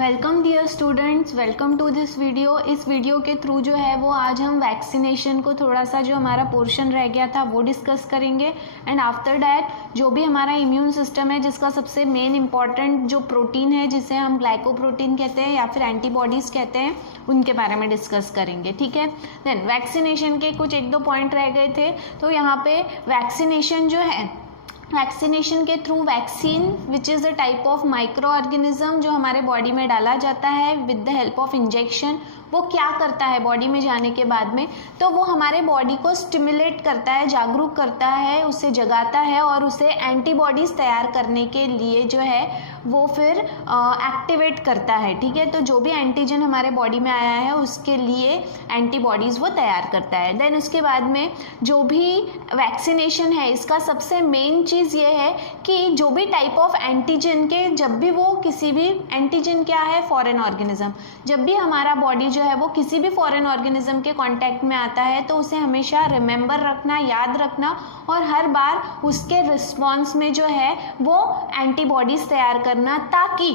Welcome dear students, welcome to this video. इस video के through जो है वो आज हम वैक्सीनेशन को थोड़ा सा जो हमारा पोर्शन रह गया था वो डिस्कस करेंगे एंड आफ्टर डैट जो भी हमारा इम्यून सिस्टम है जिसका सबसे मेन इंपॉर्टेंट जो प्रोटीन है जिसे हम ग्लाइकोप्रोटीन कहते हैं या फिर एंटीबॉडीज़ कहते हैं उनके बारे में डिस्कस करेंगे। ठीक है, देन वैक्सीनेशन के कुछ एक दो पॉइंट रह गए थे। तो यहाँ पे वैक्सीनेशन जो है, वैक्सीनेशन के through vaccine which is the type of micro organism जो हमारे बॉडी में डाला जाता है with the help of injection, वो क्या करता है बॉडी में जाने के बाद में, तो वो हमारे बॉडी को स्टिमुलेट करता है, जागरूक करता है, उसे जगाता है और उसे एंटीबॉडीज़ तैयार करने के लिए जो है वो फिर एक्टिवेट करता है। ठीक है, तो जो भी एंटीजन हमारे बॉडी में आया है उसके लिए एंटीबॉडीज़ वो तैयार करता है। देन उसके बाद में जो भी वैक्सीनेशन है इसका सबसे मेन चीज़ ये है कि जो भी टाइप ऑफ एंटीजन के, जब भी वो किसी भी एंटीजन क्या है, फॉरेन ऑर्गेनिज्म, जब भी हमारा बॉडी जो है वो किसी भी फॉरेन ऑर्गेनिज्म के कांटेक्ट में आता है तो उसे हमेशा रिमेंबर रखना, याद रखना और हर बार उसके रिस्पॉन्स में जो है वो एंटीबॉडीज़ तैयार करना, ताकि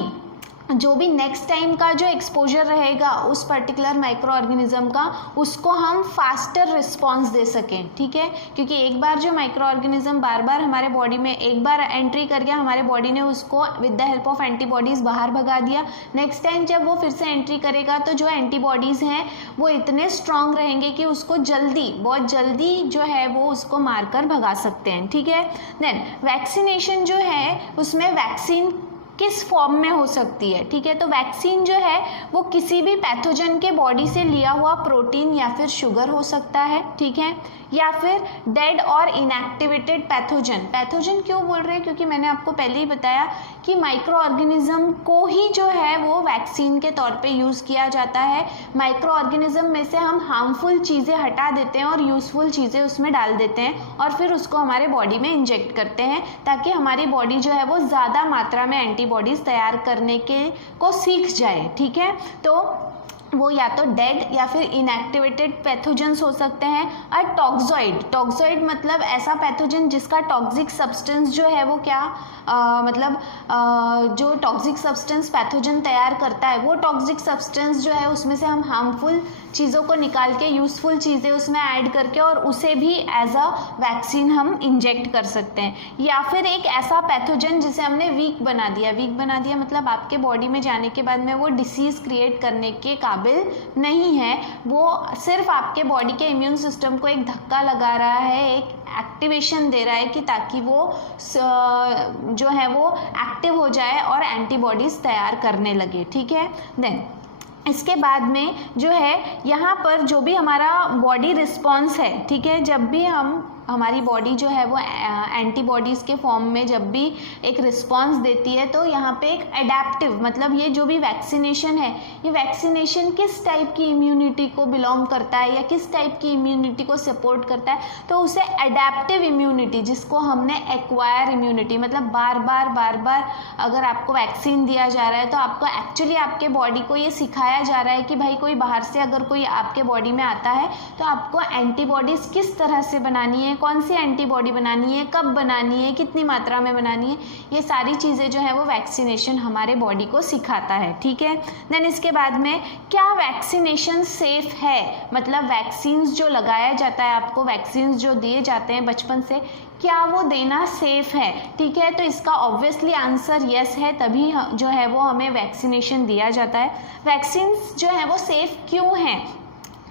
जो भी नेक्स्ट टाइम का जो एक्सपोजर रहेगा उस पर्टिकुलर माइक्रो ऑर्गेनिज्म का, उसको हम फास्टर रिस्पॉन्स दे सकें। ठीक है, क्योंकि एक बार जो माइक्रो ऑर्गेनिज्म बार बार हमारे बॉडी में एक बार एंट्री कर गया, हमारे बॉडी ने उसको with the help of antibodies बाहर भगा दिया। नेक्स्ट टाइम जब वो फिर से एंट्री करेगा तो जो एंटीबॉडीज़ हैं वो इतने स्ट्रांग रहेंगे कि उसको जल्दी, बहुत जल्दी जो है वो उसको मारकर भगा सकते हैं। ठीक है, देन वैक्सीनेशन जो है उसमें वैक्सीन किस फॉर्म में हो सकती है। ठीक है, तो वैक्सीन जो है वो किसी भी पैथोजन के बॉडी से लिया हुआ प्रोटीन या फिर शुगर हो सकता है। ठीक है, या फिर डेड और इनएक्टिवेटेड पैथोजन। पैथोजन क्यों बोल रहे हैं, क्योंकि मैंने आपको पहले ही बताया कि माइक्रो ऑर्गेनिज्म को ही जो है वो वैक्सीन के तौर पे यूज़ किया जाता है। माइक्रो ऑर्गेनिज्म में से हम हार्मफुल चीज़ें हटा देते हैं और यूज़फुल चीज़ें उसमें डाल देते हैं और फिर उसको हमारे बॉडी में इंजेक्ट करते हैं, ताकि हमारी बॉडी जो है वो ज़्यादा मात्रा में एंटीबॉडीज़ तैयार करने के को सीख जाए। ठीक है, तो वो या तो डेड या फिर इनएक्टिवेटेड पैथोजेंस हो सकते हैं। और टॉक्सॉइड मतलब ऐसा पैथोजन जिसका टॉक्सिक सब्सटेंस जो है वो क्या जो टॉक्सिक सब्सटेंस पैथोजन तैयार करता है, वो टॉक्सिक सब्सटेंस जो है उसमें से हम हार्मफुल चीज़ों को निकाल के यूज़फुल चीज़ें उसमें ऐड करके और उसे भी एज अ वैक्सीन हम इंजेक्ट कर सकते हैं। या फिर एक ऐसा पैथोजन जिसे हमने वीक बना दिया मतलब आपके बॉडी में जाने के बाद में वो डिसीज़ क्रिएट करने के काबिल नहीं है, वो सिर्फ आपके बॉडी के इम्यून सिस्टम को एक धक्का लगा रहा है, एक एक्टिवेशन दे रहा है कि ताकि वो जो है वो एक्टिव हो जाए और एंटीबॉडीज़ तैयार करने लगे। ठीक है, देन इसके बाद में जो है यहाँ पर जो भी हमारा बॉडी रिस्पॉन्स है, ठीक है, जब भी हमारी बॉडी जो है वो एंटीबॉडीज़ के फॉर्म में जब भी एक रिस्पॉन्स देती है, तो यहाँ पे एक एडेप्टिव, मतलब ये जो भी वैक्सीनेशन है, ये वैक्सीनेशन किस टाइप की इम्यूनिटी को बिलोंग करता है या किस टाइप की इम्यूनिटी को सपोर्ट करता है, तो उसे एडेप्टिव इम्यूनिटी, जिसको हमने एक्वायर इम्यूनिटी, मतलब बार बार अगर आपको वैक्सीन दिया जा रहा है तो आपको एक्चुअली आपके बॉडी को ये सिखाया जा रहा है कि भाई कोई बाहर से अगर कोई आपके बॉडी में आता है तो आपको एंटीबॉडीज़ किस तरह से बनानी है, कौन सी एंटीबॉडी बनानी है, कब बनानी है, कितनी मात्रा में बनानी है, ये सारी चीज़ें जो है वो वैक्सीनेशन हमारे बॉडी को सिखाता है। ठीक है, देन इसके बाद में क्या वैक्सीनेशन सेफ है, मतलब वैक्सीन्स जो लगाया जाता है, आपको वैक्सीन्स जो दिए जाते हैं बचपन से, क्या वो देना सेफ है। ठीक है, तो इसका ऑब्वियसली आंसर यस है, तभी जो है वो हमें वैक्सीनेशन दिया जाता है। वैक्सीन्स जो है वो सेफ क्यों हैं,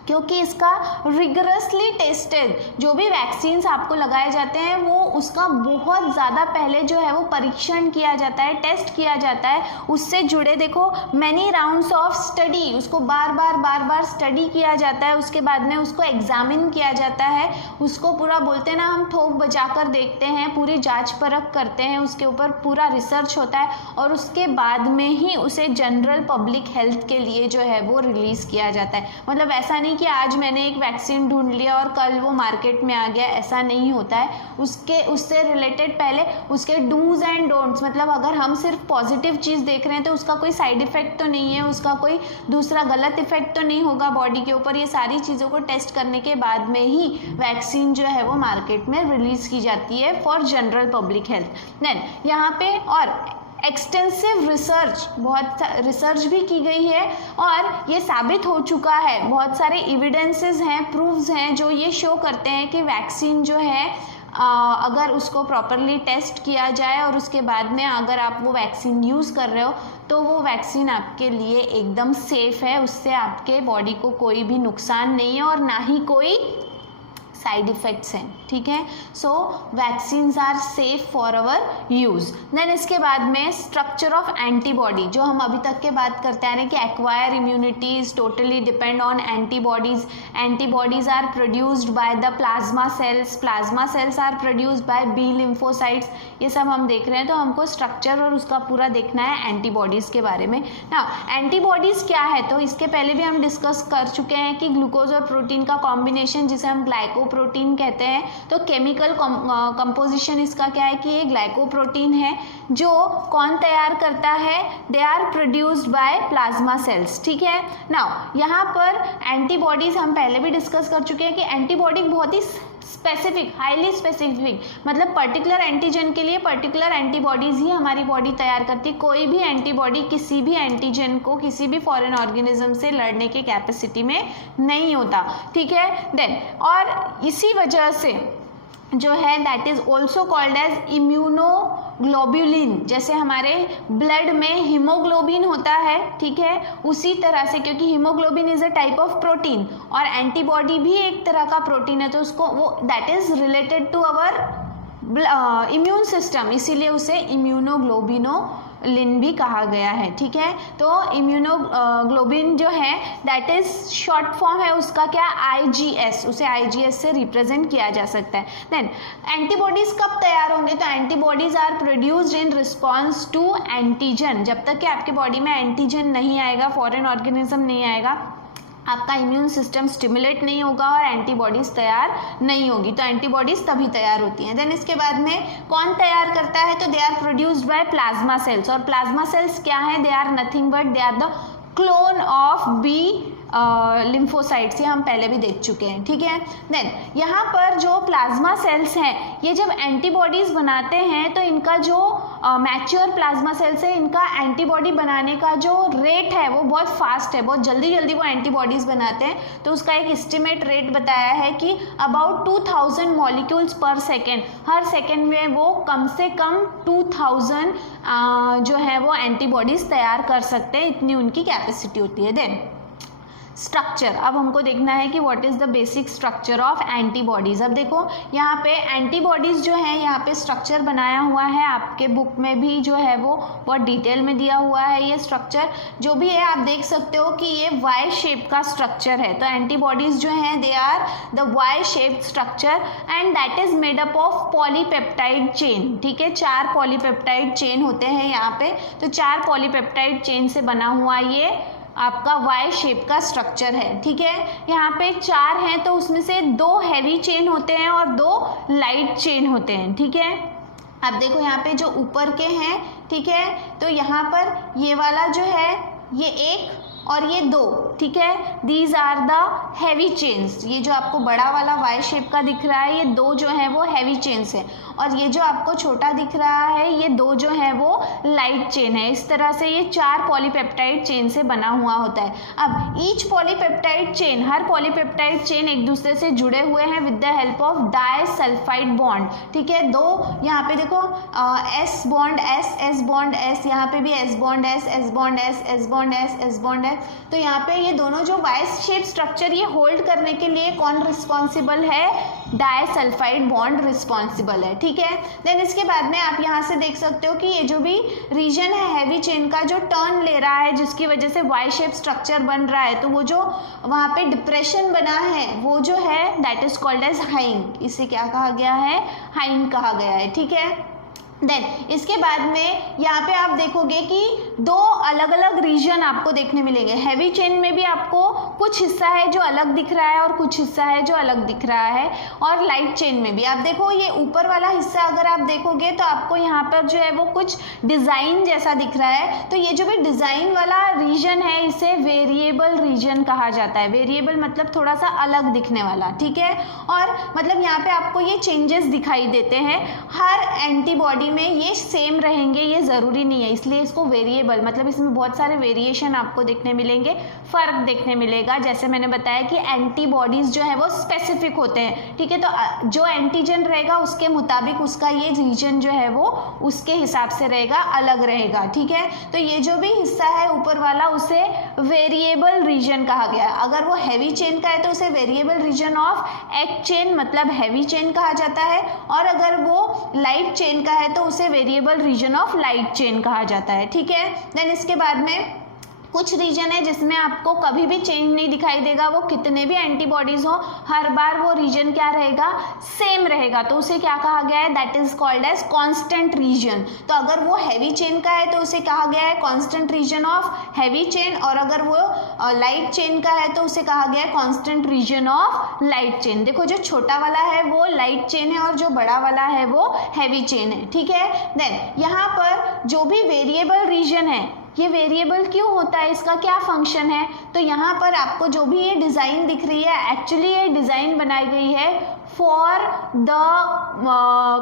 क्योंकि इसका रिगरसली टेस्टेड, जो भी वैक्सीन्स आपको लगाए जाते हैं वो उसका बहुत ज़्यादा पहले जो है वो परीक्षण किया जाता है, टेस्ट किया जाता है, उससे जुड़े देखो मैनी राउंड्स ऑफ स्टडी, उसको बार बार स्टडी किया जाता है, उसके बाद में उसको एग्जामिन किया जाता है, उसको पूरा बोलते हैं ना हम ठोक बजा कर देखते हैं, पूरी जांच परख करते हैं, उसके ऊपर पूरा रिसर्च होता है और उसके बाद में ही उसे जनरल पब्लिक हेल्थ के लिए जो है वो रिलीज़ किया जाता है। मतलब ऐसा नहीं कि आज मैंने एक वैक्सीन ढूंढ लिया और कल वो मार्केट में आ गया, ऐसा नहीं होता है। उससे रिलेटेड पहले उसके डूज एंड डोंट्स, मतलब अगर हम सिर्फ पॉजिटिव चीज़ देख रहे हैं तो उसका कोई साइड इफेक्ट तो नहीं है, उसका कोई दूसरा गलत इफेक्ट तो नहीं होगा बॉडी के ऊपर, ये सारी चीज़ों को टेस्ट करने के बाद में ही वैक्सीन जो है वो मार्केट में रिलीज़ की जाती है for general public health. Then यहाँ पे और एक्सटेंसिव रिसर्च, बहुत रिसर्च भी की गई है और ये साबित हो चुका है, बहुत सारे एविडेंसेस हैं, प्रूफ्स हैं जो ये शो करते हैं कि वैक्सीन जो है अगर उसको प्रॉपरली टेस्ट किया जाए और उसके बाद में अगर आप वो वैक्सीन यूज़ कर रहे हो तो वो वैक्सीन आपके लिए एकदम सेफ़ है, उससे आपके बॉडी को कोई भी नुकसान नहीं है और ना ही कोई साइड इफ़ेक्ट्स हैं, ठीक है। So vaccines are safe for our use. Then इसके बाद में स्ट्रक्चर ऑफ एंटीबॉडी, जो हम अभी तक के बात करते हैं कि acquire immunity is totally depend on antibodies. Antibodies are produced by the plasma cells, plasma cells are produced by B lymphocytes. ये सब हम देख रहे हैं, तो हमको स्ट्रक्चर और उसका पूरा देखना है एंटीबॉडीज़ के बारे में ना। एंटीबॉडीज़ क्या है, तो इसके पहले भी हम डिस्कस कर चुके हैं कि ग्लूकोज और प्रोटीन का कॉम्बिनेशन जिसे हम ग्लाइकोप्रोटीन कहते हैं, तो केमिकल कंपोजिशन इसका क्या है कि ये ग्लाइकोप्रोटीन है जो कौन तैयार करता है, they are produced by plasma cells, ठीक है। नाउ यहाँ पर एंटीबॉडीज हम पहले भी डिस्कस कर चुके हैं कि एंटीबॉडी बहुत ही स्पेसिफिक, हाईली स्पेसिफिक, मतलब पर्टिकुलर एंटीजन के लिए पर्टिकुलर एंटीबॉडीज ही हमारी बॉडी तैयार करती है। कोई भी एंटीबॉडी किसी भी एंटीजन को किसी भी फॉरेन ऑर्गेनिज्म से लड़ने के कैपेसिटी में नहीं होता, ठीक है। देन और इसी वजह से जो है that is also called as immunoglobulin, जैसे हमारे ब्लड में हीमोग्लोबिन होता है, ठीक है, उसी तरह से, क्योंकि haemoglobin is a type of protein और एंटीबॉडी भी एक तरह का प्रोटीन है, तो उसको वो that is related to our immune system, इसीलिए उसे इम्यूनोग्लोबिनोलिन भी कहा गया है, ठीक है। तो इम्यूनोग्लोबिन जो है दैट इज शॉर्ट फॉर्म है उसका क्या, IgS, उसे IgS से रिप्रेजेंट किया जा सकता है। देन एंटीबॉडीज कब तैयार होंगे, तो antibodies are produced in response to antigen. जब तक कि आपके बॉडी में एंटीजन नहीं आएगा, फॉरेन ऑर्गेनिज्म नहीं आएगा, आपका इम्यून सिस्टम स्टिमुलेट नहीं होगा और एंटीबॉडीज़ तैयार नहीं होगी, तो एंटीबॉडीज़ तभी तैयार होती हैं। देन इसके बाद में कौन तैयार करता है, तो they are produced by plasma cells, और प्लाज्मा सेल्स क्या है, they are nothing but they are the clone of B lymphocytes, ये हम पहले भी देख चुके हैं, ठीक है। देन यहाँ पर जो प्लाज्मा सेल्स हैं, ये जब एंटीबॉडीज़ बनाते हैं तो इनका जो मैच्योर प्लाज्मा सेल्स है, इनका एंटीबॉडी बनाने का जो रेट है वो बहुत फास्ट है, बहुत जल्दी जल्दी वो एंटीबॉडीज़ बनाते हैं। तो उसका एक एस्टिमेट रेट बताया है कि अबाउट 2000 मॉलिक्यूल्स पर सेकेंड, हर सेकेंड में वो कम से कम 2000 जो है वो एंटीबॉडीज़ तैयार कर सकते हैं, इतनी उनकी कैपेसिटी होती है। देन स्ट्रक्चर, अब हमको देखना है कि what is the basic structure of antibodies. अब देखो यहाँ पे एंटीबॉडीज़ जो है, यहाँ पे स्ट्रक्चर बनाया हुआ है, आपके बुक में भी जो है वो बहुत डिटेल में दिया हुआ है। ये स्ट्रक्चर जो भी है आप देख सकते हो कि ये वाई शेप का स्ट्रक्चर है, तो एंटीबॉडीज़ जो हैं they are the Y shape structure and that is made up of polypeptide chain, ठीक है। 4 पॉलीपेप्टाइड चेन होते हैं यहाँ पे, तो 4 पॉलीपेप्टाइड चेन से बना हुआ ये आपका वाई शेप का स्ट्रक्चर है, ठीक है। यहाँ पे 4 हैं, तो उसमें से 2 हैवी चेन होते हैं और 2 लाइट चेन होते हैं, ठीक है। अब देखो यहाँ पे जो ऊपर के हैं, ठीक है, तो यहाँ पर ये वाला जो है ये 1 और ये 2, ठीक है, these are the heavy chains. ये जो आपको बड़ा वाला वाई शेप का दिख रहा है, ये 2 जो है वो हैवी चेन्स है, और ये जो आपको छोटा दिख रहा है ये 2 जो है वो लाइट चेन है। इस तरह से ये 4 पॉलीपेप्टाइड चेन से बना हुआ होता है। अब ईच पॉलीपेप्टाइड चेन, हर पॉलीपेप्टाइड चेन एक दूसरे से जुड़े हुए हैं with the help of disulphide bond, ठीक है। 2 यहाँ पे देखो S bond S, S bond S, यहाँ पे भी S bond S, S bond S, S bond S, S bond S। तो यहाँ पे ये दोनों जो वाई शेप स्ट्रक्चर ये होल्ड करने के लिए कौन रिस्पॉन्सिबल है, डाइसल्फाइड बॉन्ड रिस्पॉन्सिबल है, ठीक है। देन इसके बाद में आप यहाँ से देख सकते हो कि ये जो भी रीजन है हैवी चेन का जो टर्न ले रहा है, जिसकी वजह से वाई शेप स्ट्रक्चर बन रहा है, तो वो जो वहाँ पे डिप्रेशन बना है वो जो है दैट इज कॉल्ड एज हाइन, इसे क्या कहा गया है, हाइन कहा गया है, ठीक है। देन इसके बाद में यहाँ पे आप देखोगे कि 2 अलग अलग रीजन आपको देखने मिलेंगे। हैवी चेन में भी आपको कुछ हिस्सा है जो अलग दिख रहा है और कुछ हिस्सा है जो अलग दिख रहा है, और लाइट चेन में भी आप देखो ये ऊपर वाला हिस्सा अगर आप देखोगे तो आपको यहाँ पर जो है वो कुछ डिज़ाइन जैसा दिख रहा है। तो ये जो भी डिज़ाइन वाला रीजन है इसे वेरिएबल रीजन कहा जाता है। वेरिएबल मतलब थोड़ा सा अलग दिखने वाला, ठीक है। और मतलब यहाँ पे आपको ये चेंजेस दिखाई देते हैं हर एंटीबॉडी में ये सेम रहेंगे ये ज़रूरी नहीं है, इसलिए इसको वेरिएबल मतलब इसमें बहुत सारे वेरिएशन आपको देखने मिलेंगे, फ़र्क देखने मिलेगा। जैसे मैंने बताया कि एंटीबॉडीज़ जो है वो स्पेसिफिक होते हैं, ठीक है, तो जो एंटीजन रहेगा उसके मुताबिक उसका ये रीजन जो है वो उसके हिसाब से रहेगा, अलग रहेगा, ठीक है। तो ये जो भी हिस्सा है ऊपर वाला उसे वेरिएबल रीजन कहा गया है। अगर वो हैवी चेन का है तो उसे variable region of egg chain मतलब हैवी चेन कहा जाता है, और अगर वो लाइट चेन का है तो उसे variable region of light chain कहा जाता है, ठीक है। देन इसके बाद में कुछ रीजन है जिसमें आपको कभी भी चेंज नहीं दिखाई देगा, वो कितने भी एंटीबॉडीज हो हर बार वो रीजन क्या रहेगा, सेम रहेगा, तो उसे क्या कहा गया है, that is called as constant region. तो अगर वो हैवी चेन का है तो उसे कहा गया है constant region of heavy chain, और अगर वो लाइट चेन का है तो उसे कहा गया है constant region of light chain. देखो जो छोटा वाला है वो लाइट चेन है और जो बड़ा वाला है वो हैवी चेन है, ठीक है। देन यहाँ पर जो भी वेरिएबल रीजन है ये वेरिएबल क्यों होता है, इसका क्या फंक्शन है, तो यहाँ पर आपको जो भी ये डिज़ाइन दिख रही है एक्चुअली ये डिज़ाइन बनाई गई है for the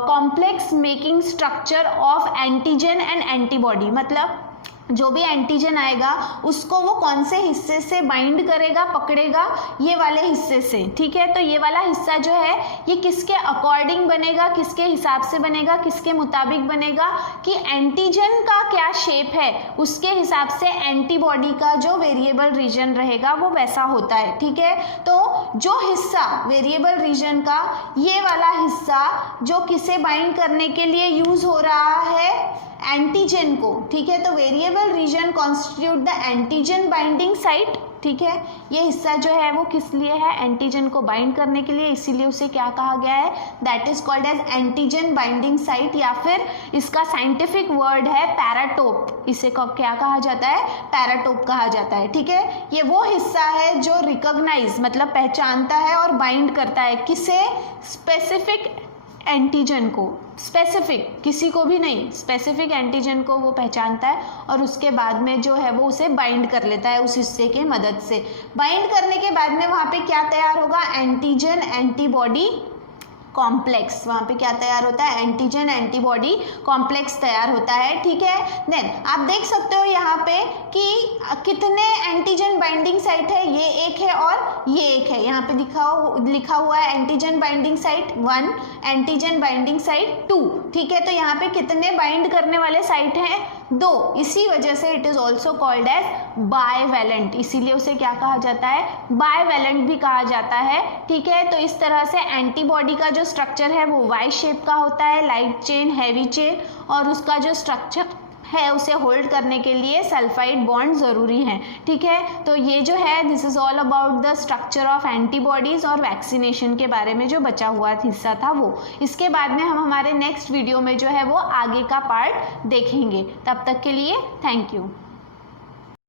complex making structure of antigen and antibody. मतलब जो भी एंटीजन आएगा उसको वो कौन से हिस्से से बाइंड करेगा, पकड़ेगा, ये वाले हिस्से से, ठीक है। तो ये वाला हिस्सा जो है ये किसके अकॉर्डिंग बनेगा, किसके हिसाब से बनेगा, किसके मुताबिक बनेगा कि एंटीजन का क्या शेप है उसके हिसाब से एंटीबॉडी का जो वेरिएबल रीजन रहेगा वो वैसा होता है, ठीक है। तो जो हिस्सा वेरिएबल रीजन का ये वाला हिस्सा जो किसे बाइंड करने के लिए यूज हो रहा है, एंटीजन को, ठीक है। तो variable region constitute the antigen binding site, ठीक है। ये हिस्सा जो है वो किस लिए है, एंटीजन को बाइंड करने के लिए, इसीलिए उसे क्या कहा गया है, that is called as antigen binding site, या फिर इसका साइंटिफिक वर्ड है पैराटोप। इसे क्या कहा जाता है, पैराटोप कहा जाता है, ठीक है। ये वो हिस्सा है जो रिकॉग्नाइज मतलब पहचानता है और बाइंड करता है किसे, स्पेसिफिक एंटीजन को, स्पेसिफिक किसी को भी नहीं, स्पेसिफिक एंटीजन को वो पहचानता है और उसके बाद में जो है वो उसे बाइंड कर लेता है उस हिस्से के मदद से। बाइंड करने के बाद में वहाँ पे क्या तैयार होगा, एंटीजन एंटीबॉडी कॉम्प्लेक्स, वहाँ पे क्या तैयार होता है, एंटीजन एंटीबॉडी कॉम्प्लेक्स तैयार होता है, ठीक है। देन आप देख सकते हो यहाँ पे कि कितने एंटीजन बाइंडिंग साइट है, ये एक है और ये एक है। यहाँ पे लिखा हुआ है antigen binding site 1, antigen binding site 2, ठीक है। तो यहाँ पे कितने बाइंड करने वाले साइट हैं, 2, इसी वजह से it is also called as bivalent, इसीलिए उसे क्या कहा जाता है, बायवैलेंट भी कहा जाता है, ठीक है। तो इस तरह से एंटीबॉडी का जो स्ट्रक्चर है वो वाई शेप का होता है, लाइट चेन, हैवी चेन, और उसका जो स्ट्रक्चर है उसे होल्ड करने के लिए सल्फाइड बॉन्ड ज़रूरी है, ठीक है। तो ये जो है this is all about the structure of antibodies और वैक्सीनेशन के बारे में जो बचा हुआ हिस्सा था वो। इसके बाद में हम हमारे नेक्स्ट वीडियो में जो है वो आगे का पार्ट देखेंगे। तब तक के लिए थैंक यू।